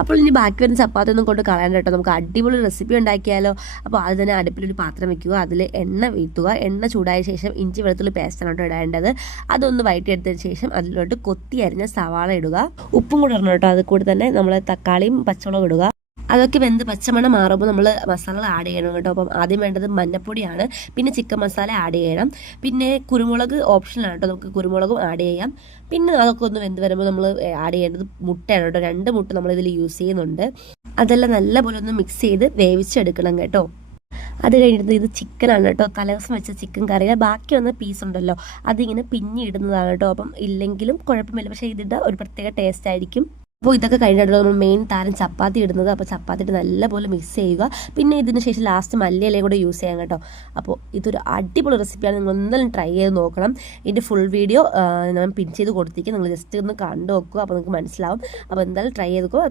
അപ്പോൾ ഇനി ബാക്കി വരുന്ന ചപ്പാത്തി ഒന്നും കൊണ്ട് കളയാൻ കേട്ടോ, നമുക്ക് അടിപൊളി റെസിപ്പി ഉണ്ടാക്കിയാലോ. അപ്പോൾ അത് തന്നെ അടുപ്പിലൊരു പാത്രം വെക്കുക, അതിൽ എണ്ണ വീഴ്ത്തുക. എണ്ണ ചൂടായ ശേഷം ഇഞ്ചി വെളുത്തുള്ളി പേസ്റ്റാണ് കേട്ടോ ഇടേണ്ടത്. അതൊന്ന് വഴറ്റിയെടുത്തതിന് ശേഷം അതിലോട്ട് കൊത്തി അരിഞ്ഞ സവാള ഇടുക, ഉപ്പും കൂടെ ഇടണം കേട്ടോ. അത് കൂടി തന്നെ നമ്മൾ തക്കാളിയും പച്ചമുളകും ഇടുക. അതൊക്കെ വെന്ത് പച്ചമണം മാറുമ്പോൾ നമ്മൾ മസാലകൾ ആഡ് ചെയ്യണം കേട്ടോ. അപ്പം ആദ്യം വേണ്ടത് മഞ്ഞപ്പൊടിയാണ്, പിന്നെ ചിക്കൻ മസാല ആഡ് ചെയ്യണം, പിന്നെ കുരുമുളക് ഓപ്ഷനാണ് കേട്ടോ, നമുക്ക് കുരുമുളകും ആഡ് ചെയ്യാം. പിന്നെ അതൊക്കെ ഒന്ന് വെന്ത് വരുമ്പോൾ നമ്മൾ ആഡ് ചെയ്യേണ്ടത് മുട്ടയാണ് കേട്ടോ. 2 മുട്ട നമ്മളിതിൽ യൂസ് ചെയ്യുന്നുണ്ട്. അതെല്ലാം നല്ലപോലെ ഒന്ന് മിക്സ് ചെയ്ത് വേവിച്ചെടുക്കണം കേട്ടോ. അത് കഴിഞ്ഞിട്ട് ഇത് ചിക്കനാണ് കേട്ടോ, തലേദിവസം വെച്ച ചിക്കൻ കറിയുടെ ബാക്കി വന്ന പീസ് ഉണ്ടല്ലോ, അതിങ്ങനെ പിന്നിടുന്നതാണ് കേട്ടോ. അപ്പം ഇല്ലെങ്കിലും കുഴപ്പമില്ല, പക്ഷേ ഇതിൻ്റെ ഒരു പ്രത്യേക ടേസ്റ്റ് ആയിരിക്കും. അപ്പോൾ ഇതൊക്കെ കഴിഞ്ഞിട്ട് നമ്മൾ മെയിൻ താരം ചപ്പാത്തി ഇടുന്നത്. അപ്പോൾ ചപ്പാത്തി ഇട്ട് നല്ലപോലെ മിക്സ് ചെയ്യുക. പിന്നെ ഇതിന് ശേഷം ലാസ്റ്റ് മല്ലിയിലയും കൂടെ യൂസ് ചെയ്യാം കേട്ടോ. അപ്പോൾ ഇതൊരു അടിപൊളി റെസിപ്പിയാണ്, നിങ്ങൾ എന്തായാലും ട്രൈ ചെയ്ത് നോക്കണം. ഇതിൻ്റെ ഫുൾ വീഡിയോ ഞാൻ പിൻ ചെയ്ത് കൊടുത്തിരിക്കും, നിങ്ങൾ ജസ്റ്റ് ഒന്ന് കണ്ടു നോക്കുക, അപ്പോൾ നിങ്ങൾക്ക് മനസ്സിലാവും. അപ്പോൾ എന്തായാലും ട്രൈ ചെയ്ത് നോക്കുക.